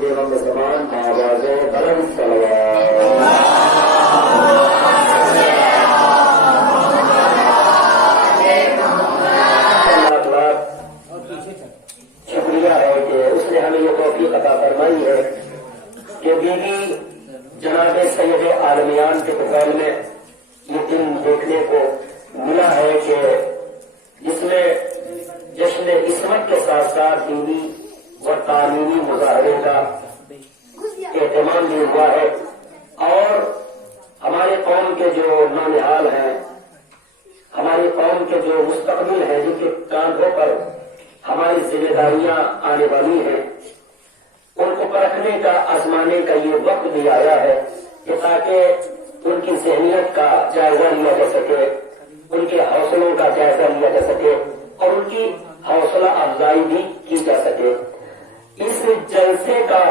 درود غم زمان آواز بلند صلوات. شکریہ ہے کہ اس نے ہمیں یہ توفیق عطا فرمائی ہے کہ بیوی جناب سید عالمیان کے بغیر میں یہ دن دیکھنے کو ملا ہے کہ جس میں جشن عصمت کے ساتھ ساتھ دینی و تعلیمی مظاہرے کا اہتمام بھی ہوا ہے، اور ہمارے قوم کے جو نونہال ہیں، ہماری قوم کے جو مستقبل ہیں، جن کے کاندھوں پر ہماری ذمہ داریاں آنے والی ہیں، ان کو پرکھنے کا آزمانے کا یہ وقت بھی آیا ہے کہ تاکہ ان کی ذہنیت کا جائزہ لیا جا سکے، ان کے حوصلوں کا جائزہ لیا جا سکے اور ان کی حوصلہ افزائی بھی کی جا سکے. اس جلسے کا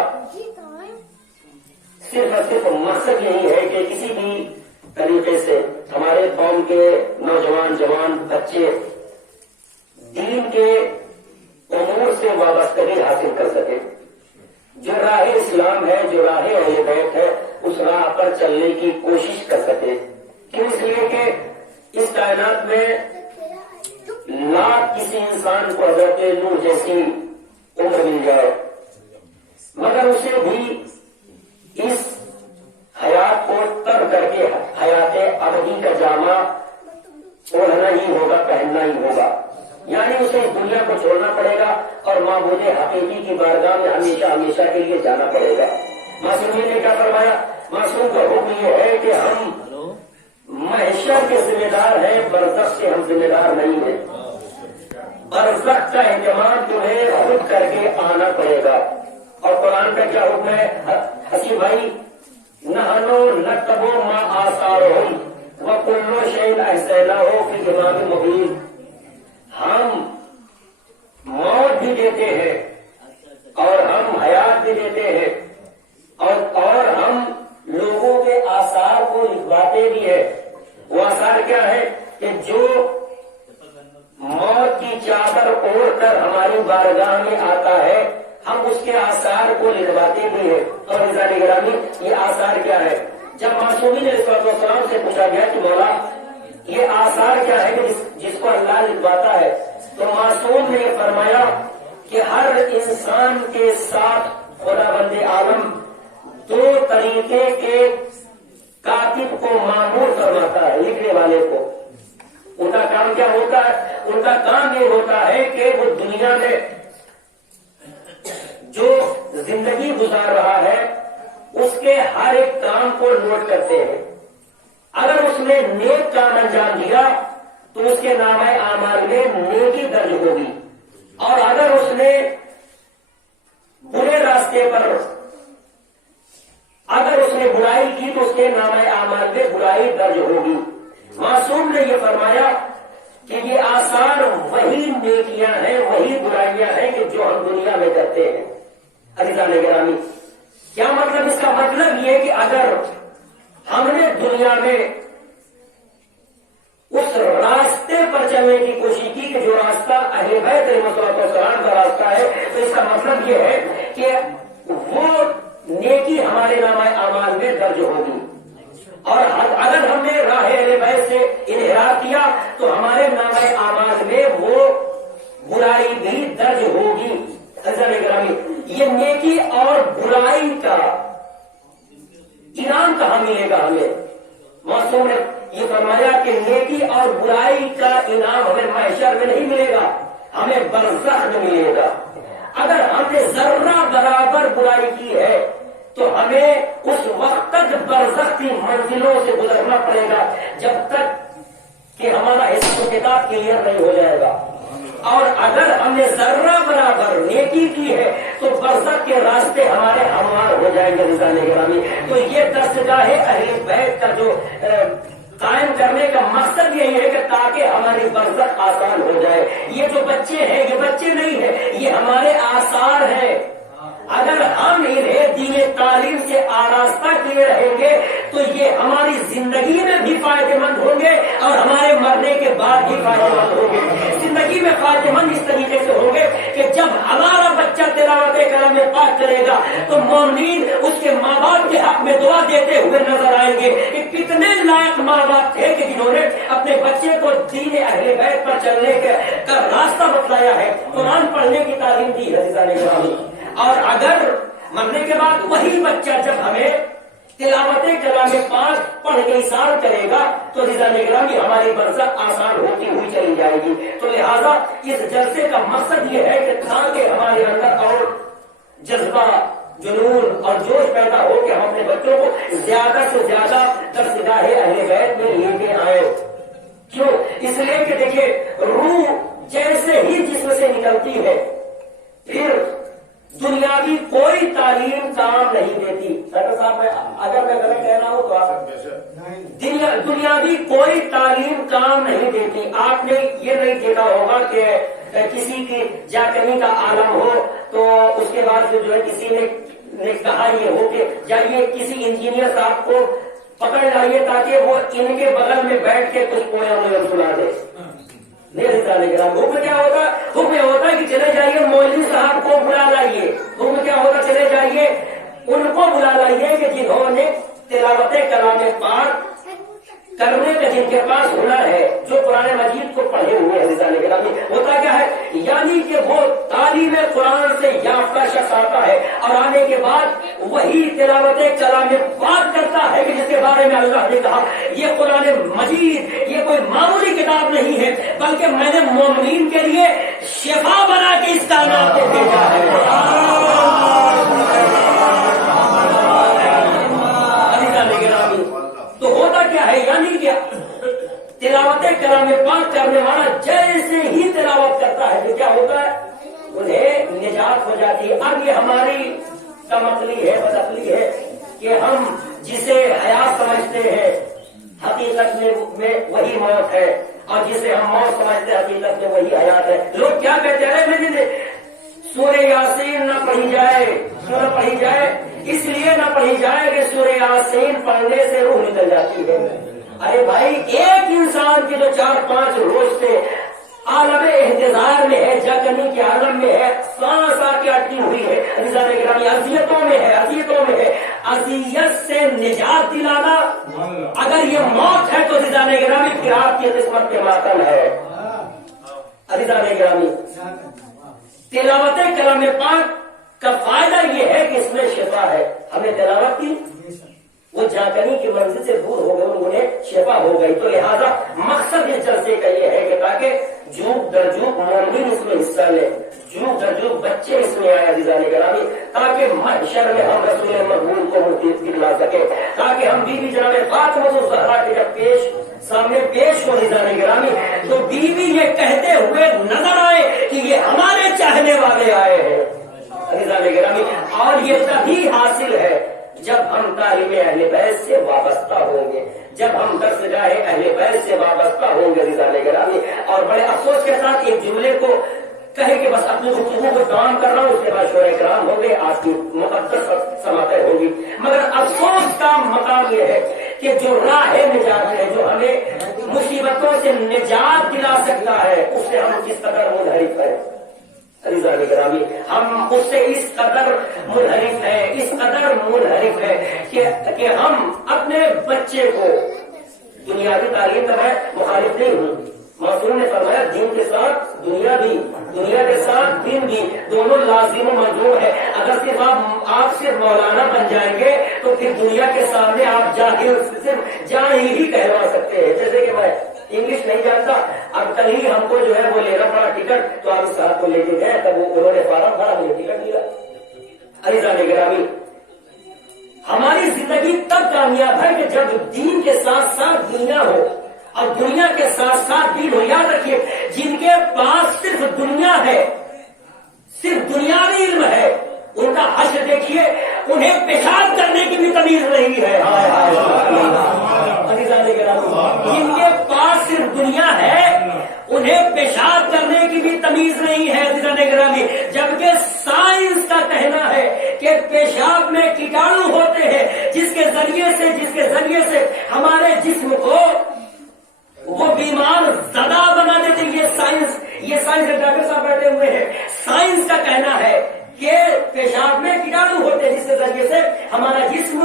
صرف اور صرف مقصد یہی ہے کہ کسی بھی طریقے سے ہمارے قوم کے نوجوان جوان بچے دین کے امور سے وابستگی حاصل کر سکیں. جو راہ اسلام ہے، جو راہ اہل بیت ہے، اس راہ پر چلنے کی کوشش کر سکے. کیوں؟ اس لیے کہ اس کائنات میں لاکھ کسی انسان کو حضرت نوح جیسی عمر مل جائے مگر اسے بھی اس حیات کو تر کر کے حیات ابدی کا جامع اوڑھنا ہی ہوگا، پہننا ہی ہوگا. یعنی اسے اس دنیا کو چھوڑنا پڑے گا اور معبود حقیقی کی بارگاہ میں ہمیشہ ہمیشہ کے لیے جانا پڑے گا. معصوم نے کیا فرمایا؟ معصوم کا حکم یہ ہے کہ ہم محشر کے ذمہ دار ہیں، برزخ کے ہم ذمہ دار نہیں ہیں. برزخ کا اہتمام تمہیں خود کر کے آنا پڑے گا. اور قرآن کا کیا حکم ہے حسین بھائی؟ نحنو نکتبو ما آثارہم وکل شیء احصیناہ فی امام مبین. ہم موت بھی دیتے ہیں اور ہم حیات بھی دیتے ہیں اور ہم لوگوں کے آثار کو لکھواتے بھی ہیں. وہ آثار کیا ہے کہ جو موت کی چادر اوڑھ کر ہماری بارگاہ میں آتا ہے ہم اس کے آثار کو لکھواتے بھی ہیں. اور عزیزان گرامی یہ آثار کیا ہے؟ جب معصومین علیہ السلام سے پوچھا گیا کہ مولا یہ آثار کیا ہے کہ جس کو اللہ لکھواتا ہے، تو معصوم نے یہ فرمایا کہ ہر انسان کے ساتھ خدا بند عالم دو طریقے کے کاتب کو مامور فرماتا ہے، لکھنے والے کو. ان کا کام کیا ہوتا ہے؟ ان کا کام یہ ہوتا ہے کہ وہ دنیا میں جو زندگی گزار رہا ہے اس کے ہر ایک کام کو نوٹ کرتے ہیں. اگر اس نے نیک کام انجام دیا تو اس کے نامہ اعمال میں نیکی درج ہوگی، اور اگر اس نے برے راستے پر اگر اس نے برائی کی تو اس کے نامہ اعمال میں برائی درج ہوگی. معصوم نے یہ فرمایا کہ یہ آثار وہی نیکیاں ہیں، وہی برائیاں ہیں کہ جو ہم دنیا میں کرتے ہیں. عزیزان گرامی کیا مطلب؟ اس کا مطلب یہ کہ اگر ہم نے دنیا میں اس راستے پر چلنے کی کوشش کی کہ جو راستہ اہل بیت علیہ السلام کا راستہ ہے، تو اس کا مطلب یہ ہے کہ وہ نیکی ہمارے نامہ اعمال میں درج ہوگی. اور اگر ہم نے راہ اہل بیت سے انحراف کیا تو ہمارے نامہ اعمال میں وہ برائی بھی درج ہوگی. عزیزان گرامی یہ نیکی اور برائی کا انعام کہاں ملے گا ہمیں؟ معصوم نے یہ فرمایا کہ نیکی اور برائی کا انعام ہمیں محشر میں نہیں ملے گا، ہمیں برزخ میں ملے گا. اگر ہم نے ذرہ برابر برائی کی ہے تو ہمیں اس وقت تک برزخ کی منزلوں سے گزرنا پڑے گا جب تک کہ ہمارا حساب و کتاب کلیئر نہیں ہو جائے گا. اور اگر ہم نے ذرہ برابر نیکی کی ہے تو برزخ کے راستے ہمارے ہموار ہو جائیں گے. رضوان گرامی تو یہ دستگاہ اہل بیت کا جو قائم کرنے کا مقصد یہی ہے کہ تاکہ ہماری برزخ آسان ہو جائے. یہ جو بچے ہیں یہ بچے نہیں ہیں، یہ ہمارے آثار ہیں. اگر ہم انہیں دین تعلیم سے آراستہ کیے رہیں گے تو یہ ہماری زندگی میں بھی فائدہ مند ہوں گے اور ہمارے مرنے کے بعد بھی فائدہ مند ہوں گے. زندگی میں فائدہ مند اس طریقے سے ہوں گے کہ جب ہمارا بچہ تلاوت کلام پاک کرے گا تو مومنین اس کے ماں باپ کے حق میں دعا دیتے ہوئے نظر آئیں گے کہ کتنے لائق ماں باپ تھے کہ جنہوں نے اپنے بچے کو دین اہل بیت پر چلنے کا راستہ بتلایا ہے، قرآن پڑھنے کی تعلیم دی ہے عزیزان گرامی۔ اور اگر مرنے کے بعد وہی بچہ جب ہمیں تلاوت کلام پاک پڑھ کے احسان کرے گا تو عزیزان گرامی ہماری برزخ آسان ہوتی ہوئی چلی جائے گی۔ تو لہذا اس جلسے کا مقصد یہ ہے کہ تاکہ ہمارے اندر اور جذبہ، جنون اور جوش پیدا ہو کہ ہم اپنے بچوں کو زیادہ سے زیادہ درسگاہ اہل بیت میں لے کے آئے۔ کیوں؟ اس لیے کہ دیکھیے روح جیسے ہی جسم سے نکلتی ہے پھر دنیاوی کوئی تعلیم کام نہیں دیتی۔ ڈاکٹر صاحب اگر میں غلط کہہ رہا ہوں تو آپ، دنیاوی کوئی تعلیم کام نہیں دیتی۔ آپ نے یہ نہیں دیکھا ہوگا کہ کسی کی جاکنی کا عالم ہو تو اس کے بعد جو ہے کسی نے کہا یہ ہو کہ جائیے کسی انجینئر صاحب کو پکڑ لائیے تاکہ وہ ان کے بغل میں بیٹھ کے کچھ پویاں سنا دے۔ میرے سالے گرام حکم کیا ہوتا؟ حکم یہ ہوتا ہے کہ چلے جائیے مولوی صاحب کو بلا لائیے۔ حکم کیا ہوتا؟ چلے جائیے ان کو بلا لائیے کہ جنہوں نے تلاوت کلام پاک کرنے کا جن کے پاس ہنر ہے، جو قرآن مجید کو پڑھے ہوئے ہیں عزیزان گرامی۔ ہوتا کیا ہے؟ یعنی کہ وہ تعلیم قرآن سے یافتہ شخص آتا ہے اور آنے کے بعد وہی تلاوت کلام پاک کرتا ہے کہ جس کے بارے میں اللہ نے کہا یہ قرآن مجید یہ کوئی معمولی کتاب نہیں ہے بلکہ میں نے مومنین کے لیے شفا بنا کے اس کائنات کو بھیجا ہے۔ تو ہوتا کیا ہے؟ یعنی کہ تلاوت کلام پاک کرنے والا جیسے ہی تلاوت کرتا ہے تو کیا ہوتا ہے؟ انہیں نجات ہو جاتی ہے۔ اب یہ ہماری کمعقلی ہے، بدعقلی ہے کہ ہم جسے حیات سمجھتے ہیں حقیقت میں وہی موت ہے، اور جسے ہم موت سمجھتے ہیں حقیقت میں وہی حیات ہے۔ لوگ کیا کہتے ہیں؟ میں سورہ یاسین نہ پڑھی جائے، کیوں نہ پڑھی جائے؟ اس لیے نہ پڑھی جائے کہ سورہ یاسین پڑھنے سے روح نکل جاتی ہے۔ ارے بھائی ایک انسان کی جو 4-5 روز سے عالم احتضار میں ہے، جاکنی کے عالم میں ہے، سانس آ کے اٹکی ہوئی ہے، عزیزان گرامی اذیتوں میں ہے، اذیتوں میں ہے، اذیت سے نجات دلانا اگر یہ موت ہے تو عزیزان گرامی پھر آپ کی قسمت کے ماتم ہے۔ عزیزان گرامی تلاوت کلام پاک کا فائدہ یہ ہے کہ اس میں شفا ہے۔ ہمیں تلاوت کی وہ جاکنی کی منزل سے دور ہو گئے، انہیں شفا ہو گئی۔ تو لہذا مقصد اس جلسے کا یہ ہے کہ تاکہ جوک در جوک مومن اس میں حصہ لے، جوک در جوک بچے اس میں آئے عزیزان گرامی، تاکہ محشر میں ہم رسول مقبول کو دکھلا سکے، تاکہ ہم بیوی جناب فاطمہ الزہرا کے جب سامنے پیش ہو عزیزان گرامی تو بیوی یہ کہتے ہوئے نظر آئے کہ یہ ہمارے چاہنے والے آئے ہیں عزیزان گرامی۔ اور یہ تبھی حاصل ہے جب ہم تعلیم اہل بیت سے وابستہ ہوں گے، جب ہم درسگاہ اہل بیت سے وابستہ ہوں گے عزیزان گرامی۔ اور بڑے افسوس کے ساتھ ایک جملے کو کہے کہ بس اپنی گفتگو کو تمام کر رہا ہوں، اس کے بعد شورا کرام ہوں گے، آپ کی مقدس سماعتیں ہوگی، مگر افسوس کا مقام یہ ہے کہ جو راہ نجات ہے، جو ہمیں مصیبتوں سے نجات دلا سکتا ہے، اس سے ہم کس قدر منحرف ہیں عزیزان گرامی۔ ہم اس سے اس قدر منحرف ہے، اس قدر منحرف ہے کہ ہم اپنے بچے کو دنیاوی تعلیم کا میں مخالف نہیں ہوں، معصوم نے فرمایا دین کے ساتھ دنیا بھی، دنیا کے ساتھ دین بھی، دونوں لازم و مطلوب ہے۔ اگر صرف آپ صرف مولانا بن جائیں گے تو پھر دنیا کے سامنے آپ جاہل صرف جاہل ہی کہلوا سکتے ہیں۔ جیسے کہ میں انگلش نہیں جانتا، اب کل ہی ہم کو جو ہے وہ لینا پڑا ٹکٹ، تو آپ اس صاحب کو لے کے گئے، تب انہوں نے فارم بھرا، مجھے ٹکٹ ملا۔ عزیزان گرامی ہماری زندگی تب کامیاب ہے کہ جب دین کے ساتھ ساتھ دنیا ہو اور دنیا کے ساتھ ساتھ دین ہو۔ یاد رکھیے جن کے پاس صرف دنیا ہے، صرف دنیاوی علم ہے، ان کا حشر دیکھیے، انہیں پیشاب کرنے کی بھی تمیز نہیں ہے۔ جن کے پاس صرف دنیا ہے انہیں پیشاب کرنے کی بھی تمیز نہیں ہے عزیزان گرامی، جبکہ سائنس کا کہنا ہے کہ پیشاب میں کیٹاڑو ہوتے ہیں جس کے ذریعے سے ہمارے جسم کو وہ بیمار زدہ بنا دیتے۔ یہ سائنس ڈاکٹر صاحب بیٹھے ہوئے ہیں، سائنس کا کہنا ہے کہ پیشاب میں کیڑاڑو ہوتے ہیں جس کے ذریعے سے ہمارا جسم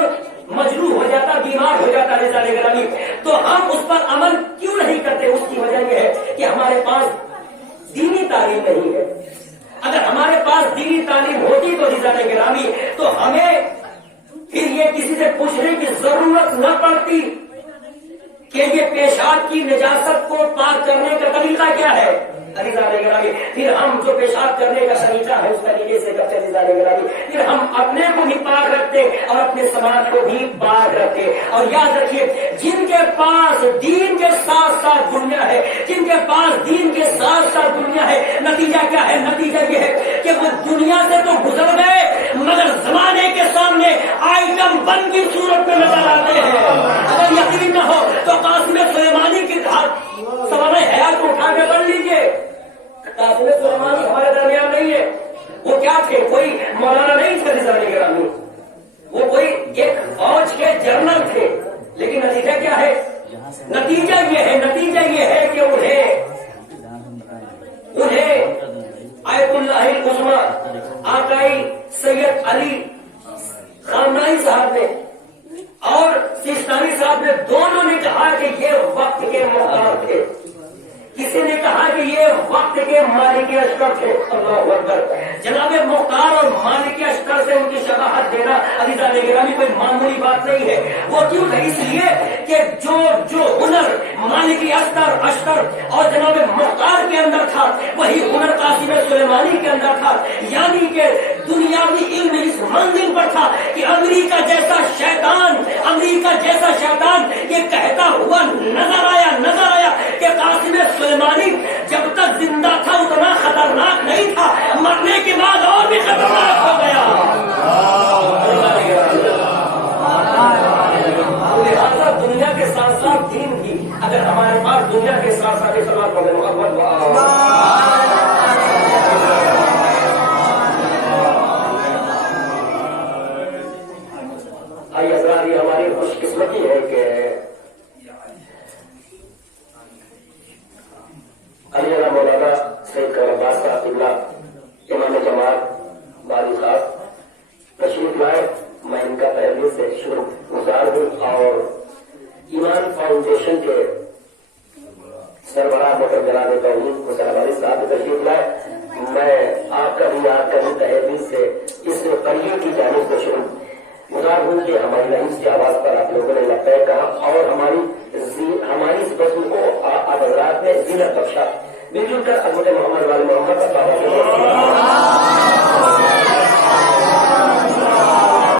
مجروح ہو جاتا، بیمار ہو جاتا ہے رضا گرامی، تو ہم اس پر عمل کیوں نہیں کرتے؟ اس کی وجہ یہ ہے کہ ہمارے پاس دینی تعلیم نہیں ہے۔ اگر ہمارے پاس دینی تعلیم ہوتی تو رضا گرامی تو ہمیں پھر یہ کسی سے پوچھنے کی ضرورت نہ پڑتی کہ یہ پیشاب کی نجاست کو پاک کرنے کا طریقہ کیا ہے رضا گرامی۔ پھر ہم جو پیشاب کرنے کا طریقہ ہے اس طریقے سے کرتے رضا گرامی، پھر ہم اپنے کو بھی پاک رکھتے اور اپنے سماج کو بھی پاک رکھتے۔ اور یاد رکھیے، جن کے پاس دین کے ساتھ ساتھ دنیا ہے، جن کے پاس دین کے ساتھ ساتھ دنیا ہے، نتیجہ کیا ہے؟ نتیجہ یہ ہے کہ وہ دنیا سے تو گزر گئے مگر زمانے کے سامنے آئٹم بن کی صورت میں نظر آتے ہیں۔ اگر یقین نہ ہو تو قاسم سلیمانی کی سوانح حیات کو اٹھا کے پڑھ لیجیے۔ قاسم سلیمانی ہمارے درمیان نہیں ہے، وہ کیا تھے؟ کوئی مولانا نہیں تھے رضا گرامی، وہ کوئی ایک فوج کے جنرل تھے، لیکن نتیجہ کیا ہے؟ نتیجہ یہ ہے کہ انہیں آیت اللہ العظمی آقائی سید علی خامنائی صاحب نے اور سیستانی صاحب نے دونوں نے کہا کہ یہ وقت کے محتاج تھے، کسی نے کہا کہ یہ وقت کے مالک اشتر تھے۔ اللہ اکبر! جناب مختار اور مالک اشتر سے ان کی شباہت دینا رضا گرامی کوئی معمولی بات نہیں ہے۔ وہ کیوں ہے؟ اس لیے کہ جو ہنر مالک اشتر اور جناب مختار کے اندر تھا وہی ہنر قاسم سلیمانی کے اندر تھا، یعنی کہ دنیاوی علم اس منزل پر تھا کہ امریکہ جیسا شیطان یہ کہتا ہوا نظر آیا کہ قاسم سلیمانی جب تک زندہ تھا اتنا خطرناک نہیں تھا، مرنے کے بعد اور بھی خطرناک ہو گیا۔ لہٰذا دنیا کے ساتھ ساتھ دین بھی، اگر ہمارے پاس دنیا کے ساتھ ساتھ یہ ہماری خوش قسمتی ہے کہ علی مولانا سید عباس صاحب اللہ امام جماعت باری صاحب تشریف لائے۔ میں ان کا تہہ دل سے شکر گزار ہوں اور ایمان فاؤنڈیشن کے سربراہ محترم جناب توحید حسین علی صاحب تشریف لائے۔ میں آپ کا بھی تہہ دل سے اس قریے کی جانب سے شکر گزار ہوں کہ ہماری رئیس کی آواز پر آپ لوگوں نے لبیک کہا اور ہماری اس بزم کو آپ حضرات نے زینت بخشا۔ مل جل کر حضرت محمد والے محمد کا